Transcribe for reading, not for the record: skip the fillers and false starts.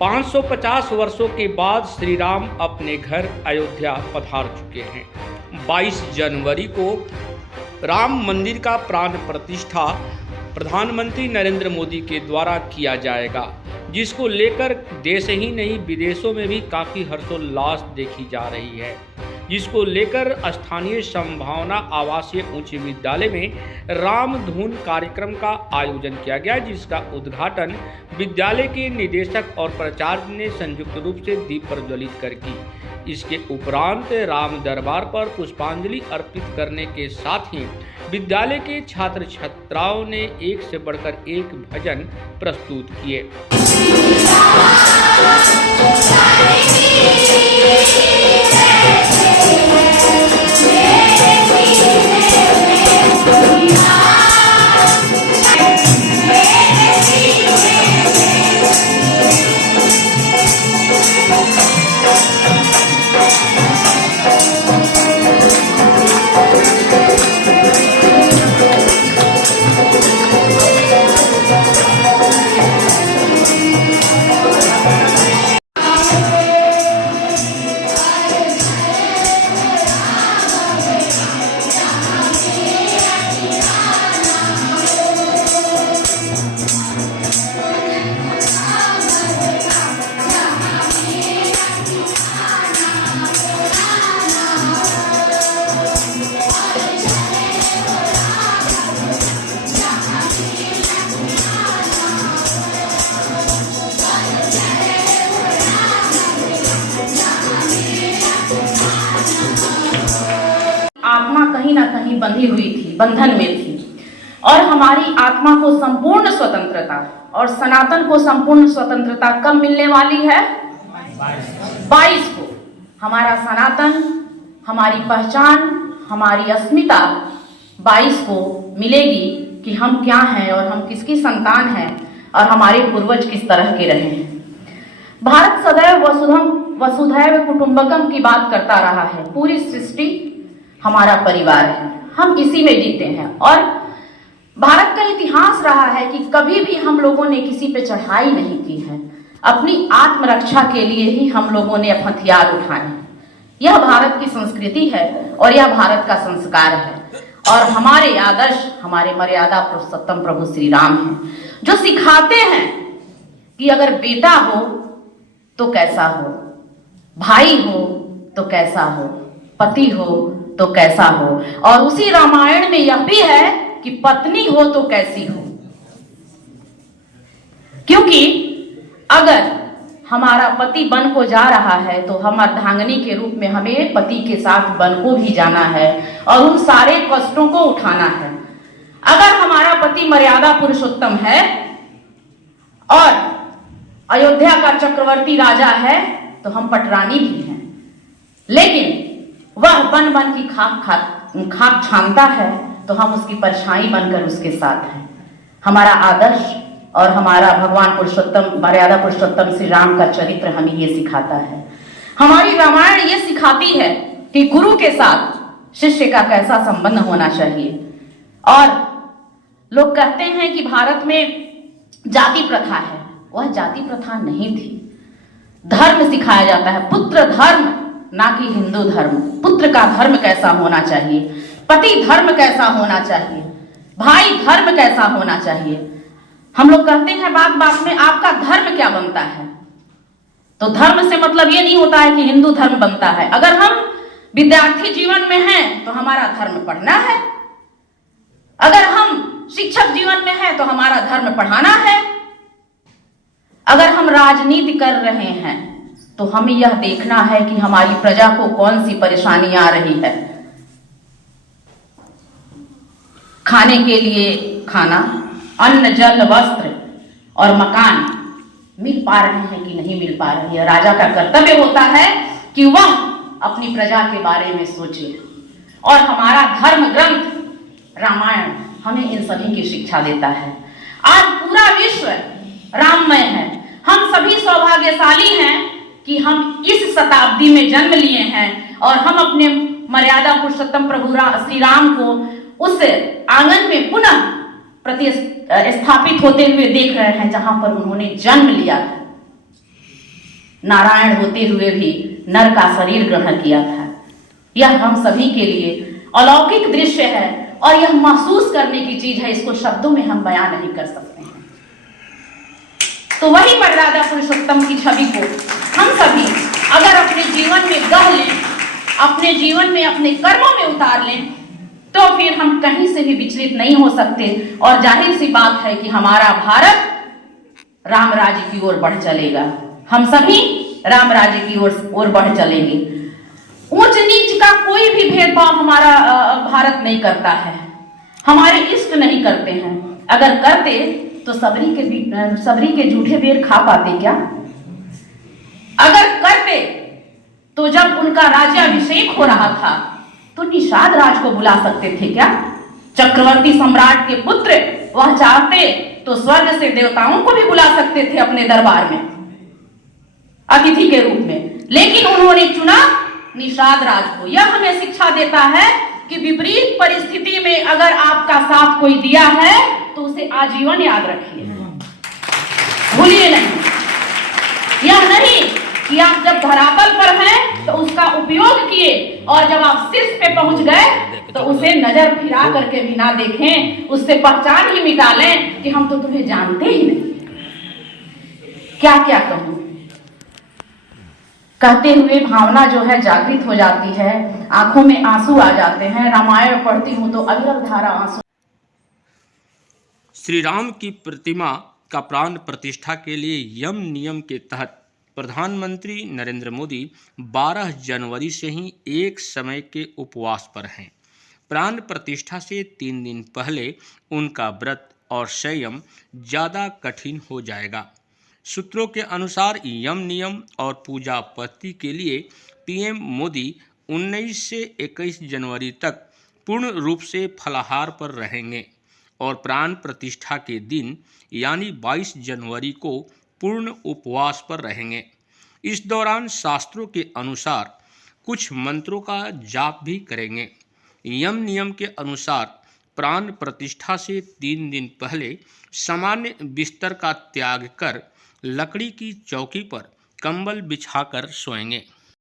550 वर्षों के बाद श्री राम अपने घर अयोध्या पधार चुके हैं। 22 जनवरी को राम मंदिर का प्राण प्रतिष्ठा प्रधानमंत्री नरेंद्र मोदी के द्वारा किया जाएगा, जिसको लेकर देश ही नहीं विदेशों में भी काफ़ी हर्षोल्लास देखी जा रही है, जिसको लेकर स्थानीय संभावना आवासीय उच्च विद्यालय में राम धुन कार्यक्रम का आयोजन किया गया, जिसका उद्घाटन विद्यालय के निदेशक और प्राचार्य ने संयुक्त रूप से दीप प्रज्वलित कर की। इसके उपरांत राम दरबार पर पुष्पांजलि अर्पित करने के साथ ही विद्यालय के छात्र छात्राओं ने एक से बढ़कर एक भजन प्रस्तुत किए। आत्मा कहीं ना कहीं बंधी हुई थी, बंधन में थी, और हमारी आत्मा को संपूर्ण स्वतंत्रता और सनातन को संपूर्ण स्वतंत्रता कब मिलने वाली है? 22 को। हमारा सनातन, हमारी पहचान, हमारी अस्मिता 22 को मिलेगी कि हम क्या हैं और हम किसकी संतान हैं और हमारे पूर्वज किस तरह के रहे हैं। भारत सदैव वसुधैव कुटुंबकम की बात करता रहा है। पूरी सृष्टि हमारा परिवार है, हम इसी में जीते हैं। और भारत का इतिहास रहा है कि कभी भी हम लोगों ने किसी पे चढ़ाई नहीं की है। अपनी आत्मरक्षा के लिए ही हम लोगों ने हथियार उठाए। यह भारत की संस्कृति है और यह भारत का संस्कार है। और हमारे आदर्श, हमारे मर्यादा पुरुषोत्तम प्रभु श्री राम हैं, जो सिखाते हैं कि अगर बेटा हो तो कैसा हो, भाई हो तो कैसा हो, पति हो तो कैसा हो। और उसी रामायण में यह भी है कि पत्नी हो तो कैसी हो। क्योंकि अगर हमारा पति वन को जा रहा है तो हम अर्धांगिनी के रूप में हमें पति के साथ वन को भी जाना है और उन सारे कष्टों को उठाना है। अगर हमारा पति मर्यादा पुरुषोत्तम है और अयोध्या का चक्रवर्ती राजा है तो हम पटरानी भी हैं, लेकिन वह वन वन की खाक छानता है तो हम उसकी परछाई बनकर उसके साथ हैं। हमारा आदर्श और हमारा भगवान पुरुषोत्तम, मर्यादा पुरुषोत्तम श्री राम का चरित्र हमें ये सिखाता है। हमारी रामायण ये सिखाती है कि गुरु के साथ शिष्य का कैसा संबंध होना चाहिए। और लोग कहते हैं कि भारत में जाति प्रथा है, वह जाति प्रथा नहीं थी। धर्म सिखाया जाता है, पुत्र धर्म, ना कि हिंदू धर्म। पुत्र का धर्म कैसा होना चाहिए, पति धर्म कैसा होना चाहिए, भाई धर्म कैसा होना चाहिए। हम लोग कहते हैं बात बात में आपका धर्म क्या बनता है, तो धर्म से मतलब ये नहीं होता है कि हिंदू धर्म बनता है। अगर हम विद्यार्थी जीवन में हैं तो हमारा धर्म पढ़ना है, अगर हम शिक्षक जीवन में हैं तो हमारा धर्म पढ़ाना है, अगर हम राजनीति कर रहे हैं तो हमें यह देखना है कि हमारी प्रजा को कौन सी परेशानी आ रही है। खाने के लिए खाना, अन्न, जल, वस्त्र और मकान मिल पा रहे हैं कि नहीं मिल पा रही है। राजा का कर्तव्य होता है कि वह अपनी प्रजा के बारे में सोचे। और हमारा धर्म ग्रंथ रामायण हमें इन सभी की शिक्षा देता है। आज पूरा विश्व राममय है। हम सभी सौभाग्यशाली हैं कि हम इस शताब्दी में जन्म लिए हैं और हम अपने मर्यादा पुरुषोत्तम प्रभु श्री राम को उस आंगन में पुनः प्रतिस्थापित होते हुए देख रहे हैं जहां पर उन्होंने जन्म लिया था। नारायण होते हुए भी नर का शरीर ग्रहण किया था। यह हम सभी के लिए अलौकिक दृश्य है और यह महसूस करने की चीज है, इसको शब्दों में हम बयान नहीं कर सकते हैं। तो वही मर्यादा पुरुषोत्तम की छवि को हम सभी अगर अपने जीवन में गढ़ लें, अपने जीवन में अपने कर्मों में उतार लें, तो फिर हम कहीं से भी विचलित नहीं हो सकते और जाहिर सी बात है कि हमारा भारत राम राज्य की ओर बढ़ चलेगा। हम सभी राम राज्य की ओर बढ़ चलेंगे। ऊंच नीच का कोई भी भेदभाव हमारा भारत नहीं करता है, हमारे इष्ट नहीं करते हैं। अगर करते तो सबरी के जूठे बेर खा पाते क्या? अगर करते तो जब उनका राज्याभिषेक हो रहा था तो निषाद राज को बुला सकते थे क्या? चक्रवर्ती सम्राट के पुत्र वह चाहते तो स्वर्ग से देवताओं को भी बुला सकते थे अपने दरबार में अतिथि के रूप में, लेकिन उन्होंने चुना निषाद राज को। यह हमें शिक्षा देता है कि विपरीत परिस्थिति में अगर आपका साथ कोई दिया है तो उसे आजीवन याद रखिए, भूलिए नहीं। यह नहीं कि आप जब धरातल पर हैं तो उसका उपयोग किए और जब आप शीर्ष पे पहुंच गए तो उसे नजर फिरा करके भी ना देखें, उससे पहचान ही मिटा लें कि हम तो तुम्हें जानते ही नहीं। क्या क्या कहूं, कहते हुए भावना जो है जागृत हो जाती है, आंखों में आंसू आ जाते हैं। रामायण पढ़ती हूं तो अविरल धारा आंसू। श्री राम की प्रतिमा का प्राण प्रतिष्ठा के लिए यम नियम के तहत प्रधानमंत्री नरेंद्र मोदी 12 जनवरी से ही एक समय के उपवास पर हैं। प्राण प्रतिष्ठा से 3 दिन पहले उनका व्रत और संयम ज़्यादा कठिन हो जाएगा। सूत्रों के अनुसार यम नियम और पूजा पद्धति के लिए पीएम मोदी 19 से 21 जनवरी तक पूर्ण रूप से फलाहार पर रहेंगे और प्राण प्रतिष्ठा के दिन यानी 22 जनवरी को पूर्ण उपवास पर रहेंगे। इस दौरान शास्त्रों के अनुसार कुछ मंत्रों का जाप भी करेंगे। यम नियम के अनुसार प्राण प्रतिष्ठा से 3 दिन पहले सामान्य बिस्तर का त्याग कर लकड़ी की चौकी पर कंबल बिछाकर सोएंगे।